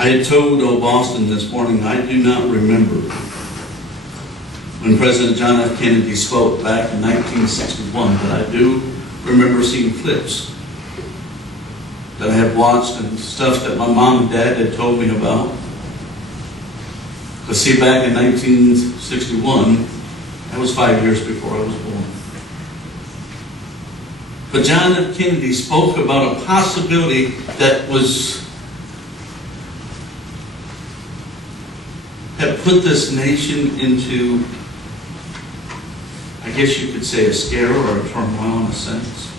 I had told old Boston this morning, I do not remember when President John F. Kennedy spoke back in 1961, but I do remember seeing clips that I had watched and stuff that my mom and dad had told me about. But see, back in 1961, that was 5 years before I was born. But John F. Kennedy spoke about a possibility that had put this nation into, I guess you could say, a scare or a turmoil in a sense.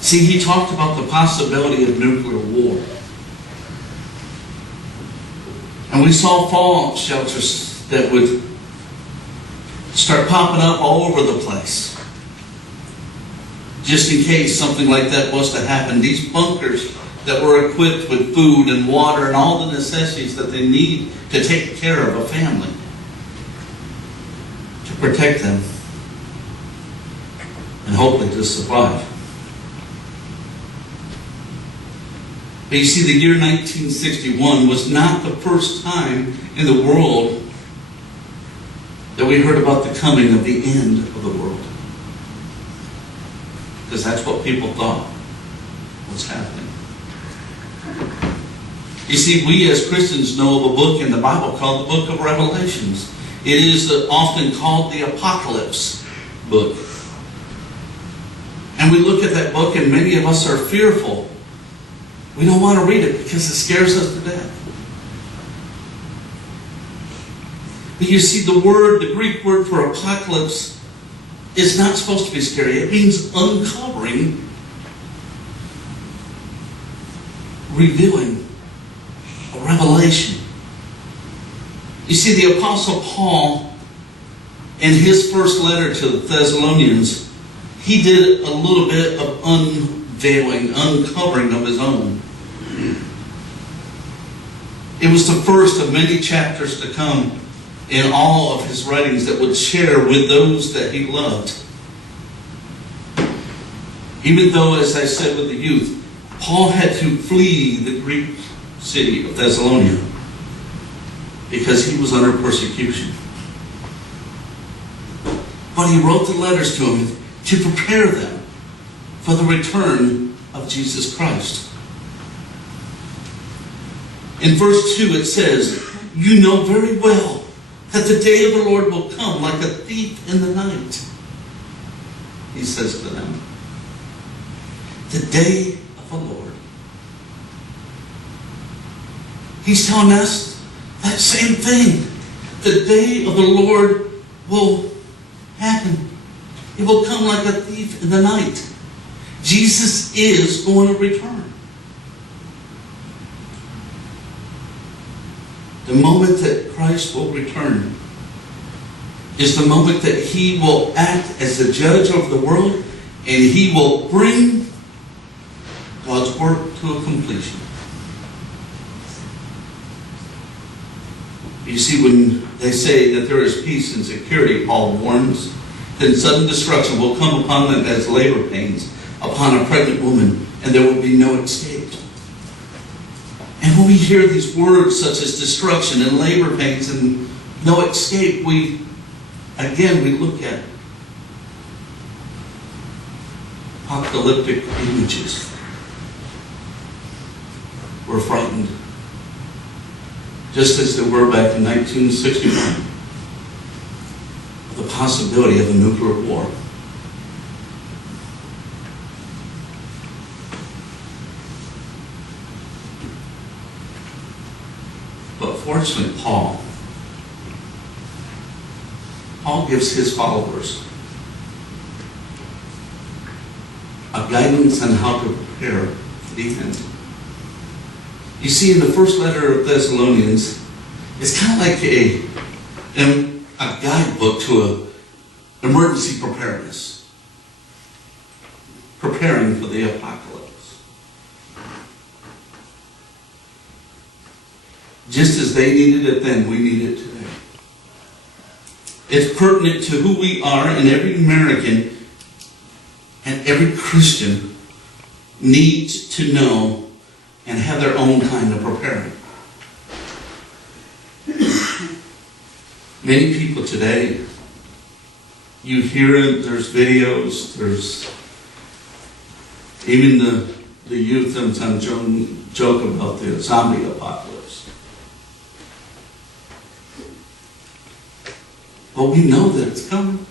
See, he talked about the possibility of nuclear war. And we saw fallout shelters that would start popping up all over the place, just in case something like that was to happen. These bunkers that were equipped with food and water and all the necessities that they need to take care of a family, to protect them, and hopefully to survive. But you see, the year 1961 was not the first time in the world that we heard about the coming of the end of the world. Because that's what people thought was happening. You see, we as Christians know of a book in the Bible called the Book of Revelations. It is often called the Apocalypse book. And we look at that book and many of us are fearful. We don't want to read it because it scares us to death. But you see, the Greek word for apocalypse is not supposed to be scary. It means uncovering, revealing, a revelation. You see, the Apostle Paul, in his first letter to the Thessalonians, he did a little bit of unveiling, uncovering of his own. It was the first of many chapters to come in all of his writings that would share with those that he loved. Even though, as I said with the youth, Paul had to flee the Greek city of Thessalonica because he was under persecution. But he wrote the letters to them to prepare them for the return of Jesus Christ. In verse 2 it says, "You know very well that the day of the Lord will come like a thief in the night." He says to them, the day of the Lord. He's telling us that same thing. The day of the Lord will happen. It will come like a thief in the night. Jesus is going to return. The moment that Christ will return is the moment that he will act as the judge of the world, and he will bring God's work to a completion. You see, when they say that there is peace and security, Paul warns, then sudden destruction will come upon them as labor pains upon a pregnant woman, and there will be no escape. And when we hear these words such as destruction and labor pains and no escape, we look at apocalyptic images. We're frightened. Just as they were back in 1961. The possibility of a nuclear war. But fortunately, Paul gives his followers a guidance on how to prepare for the end. You see, in the first letter of Thessalonians, it's kind of like a guidebook to emergency preparedness. Preparing for the apocalypse. Just as they needed it then, we need it today. It's pertinent to who we are, and every American and every Christian needs to know and have their own kind of preparing. Many people today, you hear it, there's videos, there's even the youth sometimes joke about the zombie apocalypse. But we know that it's coming.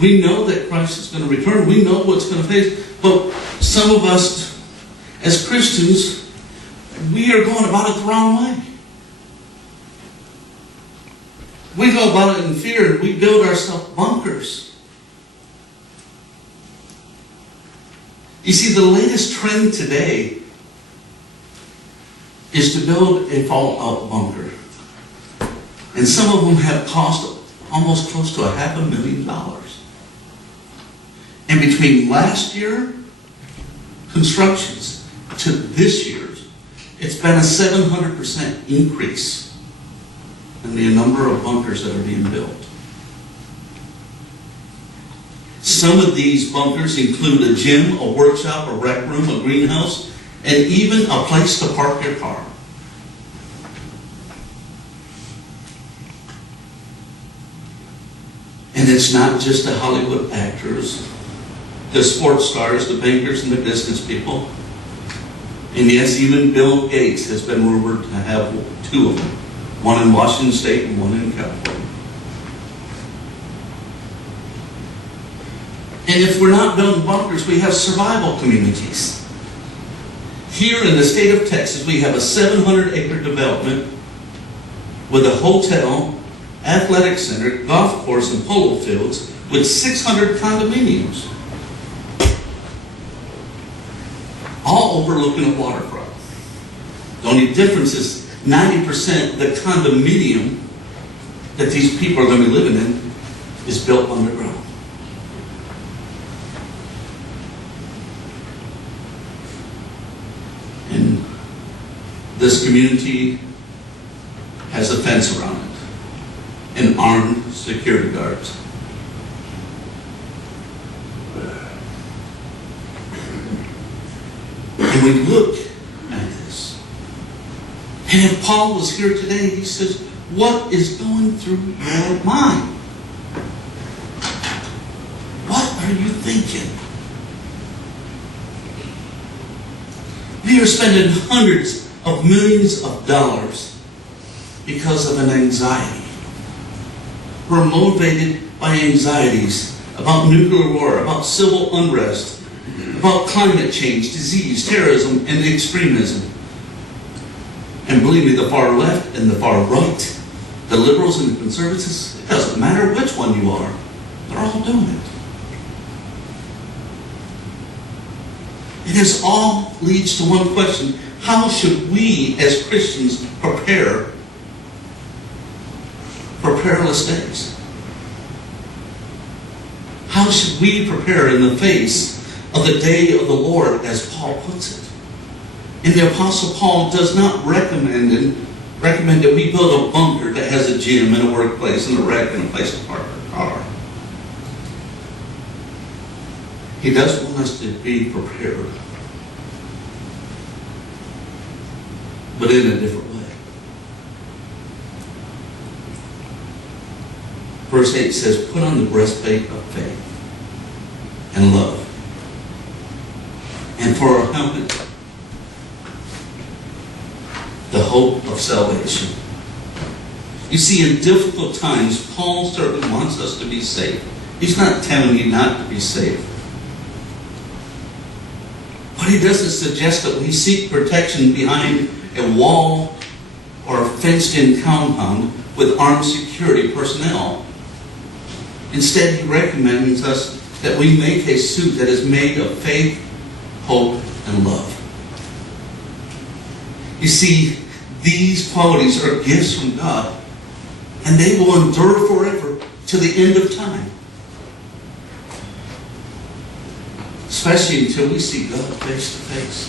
We know that Christ is going to return. We know what's going to face. But some of us, as Christians, we are going about it the wrong way. We go about it in fear, and we build ourselves bunkers. You see, the latest trend today is to build a fallout bunker. And some of them have cost almost close to $500,000. And between last year constructions to this year's, it's been a 700% increase in the number of bunkers that are being built. Some of these bunkers include a gym, a workshop, a rec room, a greenhouse, and even a place to park your car. And it's not just the Hollywood actors, the sports stars, the bankers, and the business people. And yes, even Bill Gates has been rumored to have two of them. One in Washington State and one in California. And if we're not building bunkers, we have survival communities. Here in the state of Texas, we have a 700-acre development with a hotel, athletic center, golf course, and polo fields with 600 condominiums. All overlooking a waterfront. The only difference is 90% the condominium that these people are going to be living in is built underground. And this community has a fence around it and armed security guards. And we look at this. And if Paul was here today, he says, what is going through your mind? What are you thinking? We are spending hundreds of millions of dollars because of an anxiety. We're motivated by anxieties about nuclear war, about civil unrest, about climate change, disease, terrorism, and extremism. And believe me, the far left and the far right, the liberals and the conservatives, it doesn't matter which one you are, they're all doing it. And this all leads to one question: how should we as Christians prepare for perilous days? How should we prepare in the face of the day of the Lord, as Paul puts it? And the Apostle Paul does not recommend that we build a bunker that has a gym and a workplace and a rec and a place to park our car. He does want us to be prepared, but in a different way. Verse 8 says, put on the breastplate of faith and love. And for our helmet, the hope of salvation. You see, in difficult times, Paul certainly wants us to be safe. He's not telling you not to be safe. But he doesn't suggest that we seek protection behind a wall or a fenced-in compound with armed security personnel. Instead, he recommends us that we make a suit that is made of faith, hope, and love. You see, these qualities are gifts from God, and they will endure forever to the end of time. Especially until we see God face to face.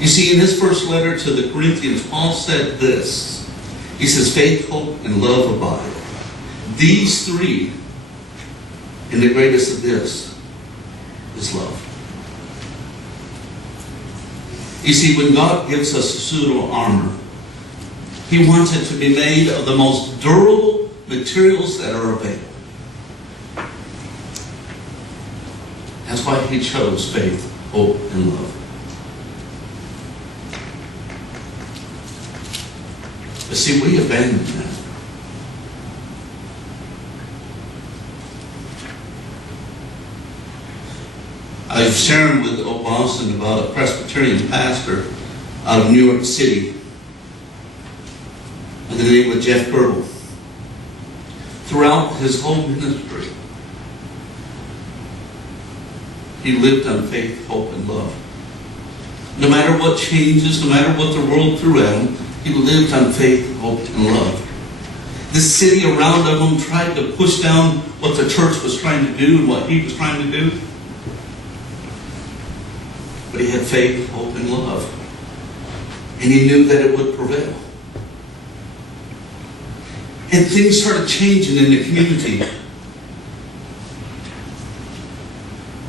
You see, in this first letter to the Corinthians, Paul said this. He says, faith, hope, and love abide. These three, and the greatest of this is love. You see, when God gives us a suit of armor, He wants it to be made of the most durable materials that are available. That's why He chose faith, hope, and love. But see, we abandoned that. I was sharing with old Boston about a Presbyterian pastor out of New York City by the name of Jeff Burble. Throughout his whole ministry, he lived on faith, hope, and love. No matter what changes, no matter what the world threw at him, he lived on faith, hope, and love. The city around him tried to push down what the church was trying to do and what he was trying to do. But he had faith, hope, and love. And he knew that it would prevail. And things started changing in the community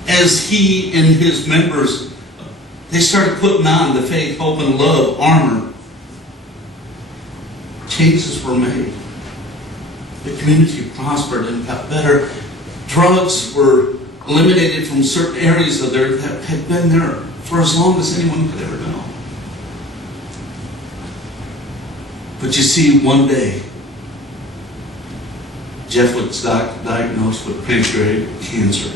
as he and his members, they started putting on the faith, hope, and love armor. Changes were made. The community prospered and got better. Drugs were eliminated from certain areas of there that had been there for as long as anyone could ever know. But you see, one day, Jeff was diagnosed with pancreatic cancer.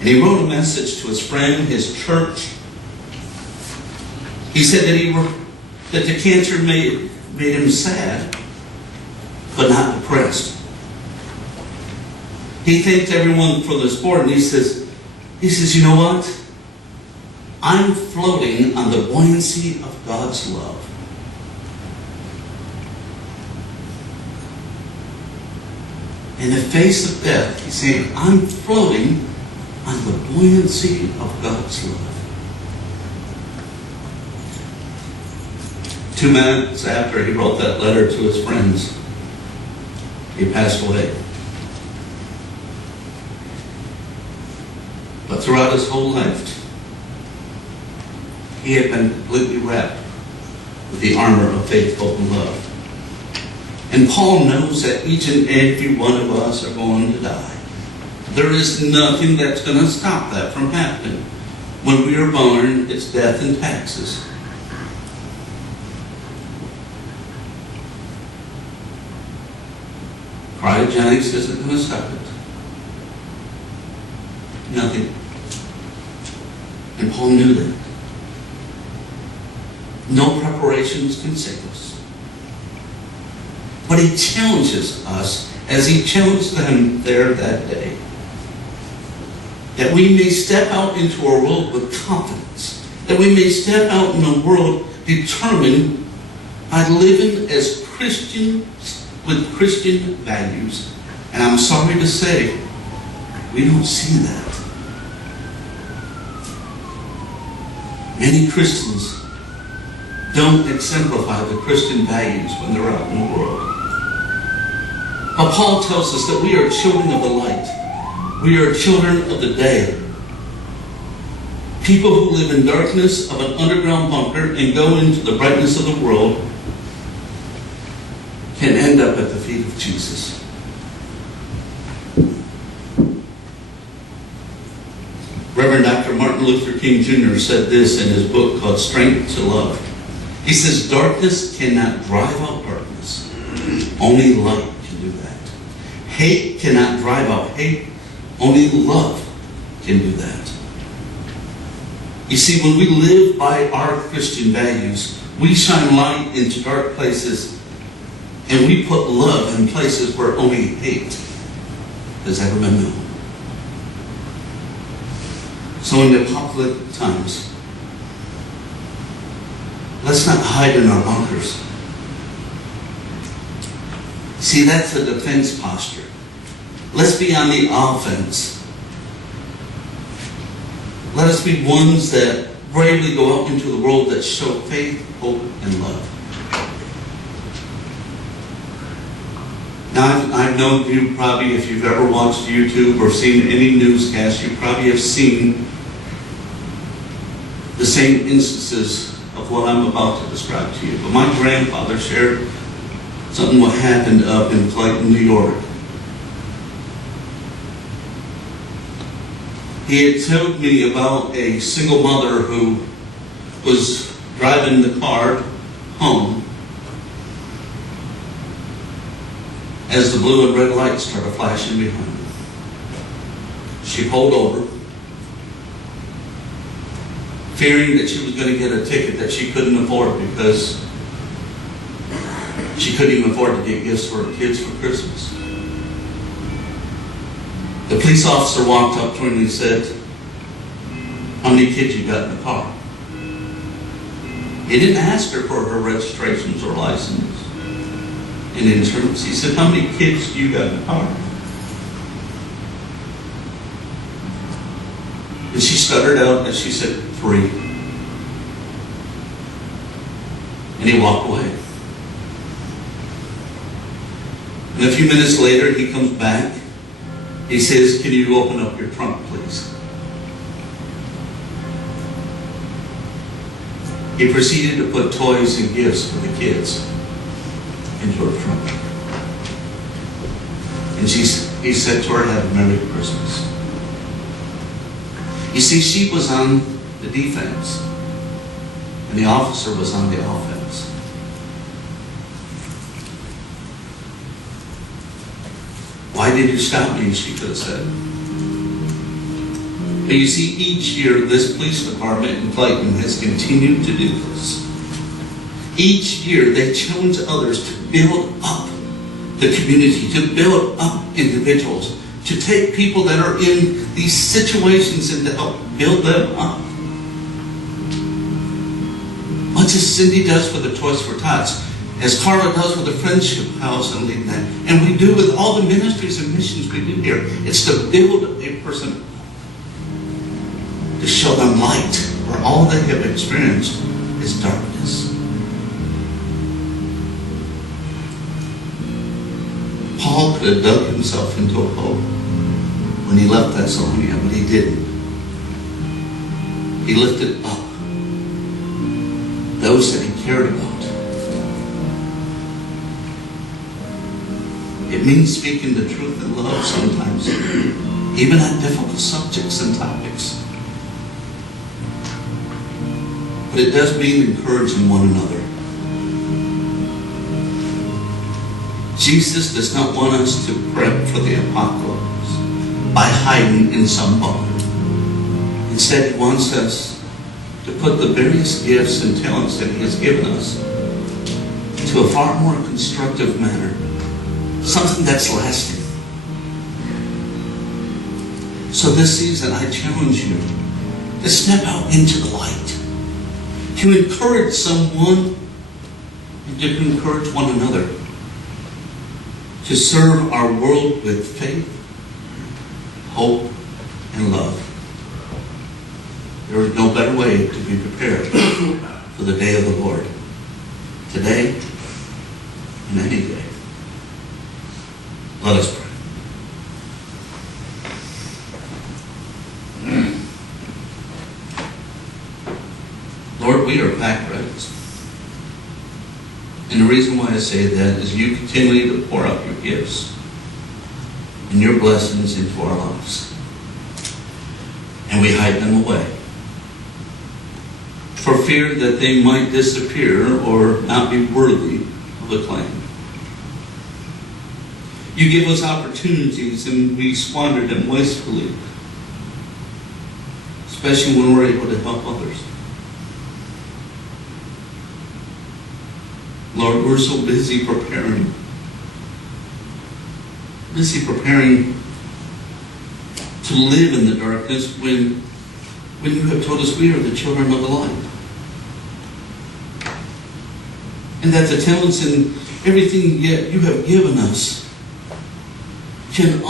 And he wrote a message to his friend, his church. He said that the cancer made him sad, but not depressed. He thanked everyone for the support, and he says, you know what? I'm floating on the buoyancy of God's love. In the face of death, he's saying, I'm floating on the buoyancy of God's love. 2 minutes after he wrote that letter to his friends, he passed away. But throughout his whole life, he had been completely wrapped with the armor of faith, hope, and love. And Paul knows that each and every one of us are going to die. There is nothing that's going to stop that from happening. When we are born, it's death and taxes. Cryogenics isn't going to stop it. Nothing. And Paul knew that. No preparations can save us. But he challenges us, as he challenged them there that day, that we may step out into our world with confidence, that we may step out in a world determined by living as Christians with Christian values. And I'm sorry to say, we don't see that. Many Christians don't exemplify the Christian values when they're out in the world. But Paul tells us that we are children of the light. We are children of the day. People who live in darkness of an underground bunker and go into the brightness of the world can end up at the feet of Jesus. Reverend Dr. Martin Luther King Jr. said this in his book called Strength to Love. He says, darkness cannot drive out darkness. Only light can do that. Hate cannot drive out hate. Only love can do that. You see, when we live by our Christian values, we shine light into dark places, and we put love in places where only hate has ever been known. So in the apocalyptic times, let's not hide in our bunkers. See, that's a defense posture. Let's be on the offense. Let us be ones that bravely go out into the world that show faith, hope, and love. Now, I've known you probably, if you've ever watched YouTube or seen any newscast, you probably have seen the same instances of what I'm about to describe to you. But my grandfather shared something what happened up in Clayton, New York. He had told me about a single mother who was driving the car home as the blue and red lights started flashing behind her. She pulled over, fearing that she was going to get a ticket that she couldn't afford because she couldn't even afford to get gifts for her kids for Christmas. The police officer walked up to her and he said, "How many kids you got in the car?" He didn't ask her for her registrations or license and insurance. He said, "How many kids do you got in the car?" And she stuttered out and she said, "3." And he walked away. And a few minutes later, he comes back. He says, "Can you open up your trunk, please?" He proceeded to put toys and gifts for the kids into her trunk. And he said to her, "Have a Merry Christmas." You see, she was on the defense, and the officer was on the offense. "Why did you stop me?" she could have said. But you see, each year this police department in Clayton has continued to do this. Each year they challenge others to build up the community, to build up individuals, to take people that are in these situations and to help build them up. Much as Cindy does with the Toys for Tots, as Carla does with the Friendship House and leading that, and we do with all the ministries and missions we do here. It's to build a person up, to show them light where all they have experienced is darkness. Paul could have dug himself into a hole when he left Thessalonica, but he didn't. He lifted up those that he cared about. It means speaking the truth in love sometimes, even on difficult subjects and topics. But it does mean encouraging one another. Jesus does not want us to prep for the apocalypse by hiding in some bunker. Instead, he wants us to put the various gifts and talents that he has given us to a far more constructive manner. Something that's lasting. So this season, I challenge you to step out into the light, to encourage someone and to encourage one another, to serve our world with faith, hope, and love. There is no better way to be prepared for the day of the Lord, today and any day. Let us pray. Lord, we are packed reds. And the reason why I say that is you continue to pour out your gifts and your blessings into our lives. And we hide them away for fear that they might disappear or not be worthy of a claim. You give us opportunities and we squander them wastefully, especially when we're able to help others. Lord, we're so busy preparing to live in the darkness when you have told us we are the children of the light. And that the talents and everything yet you have given us can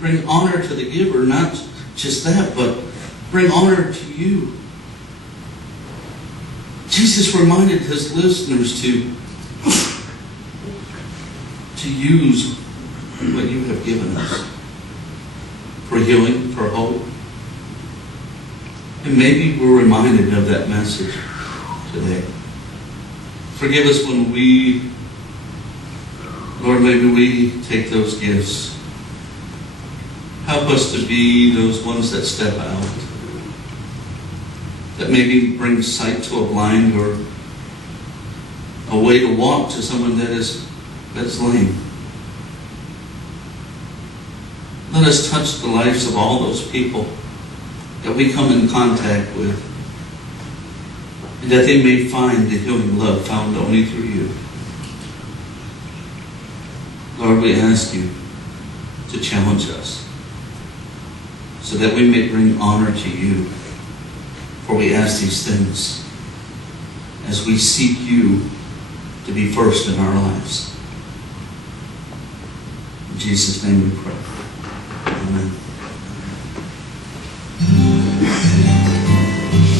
bring honor to the giver, not just that, but bring honor to you. Jesus reminded his listeners to use what you have given us for healing, for hope, And maybe we're reminded of that message today. Forgive us when we, Lord, maybe we take those gifts. Help us to be those ones that step out, that maybe bring sight to a blind, or a way to walk to someone that's lame. Let us touch the lives of all those people that we come in contact with, and that they may find the healing love found only through you. Lord, we ask you to challenge us so that we may bring honor to you. For we ask these things as we seek you to be first in our lives. In Jesus' name we pray. Amen.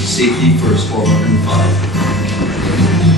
Seek ye first 405.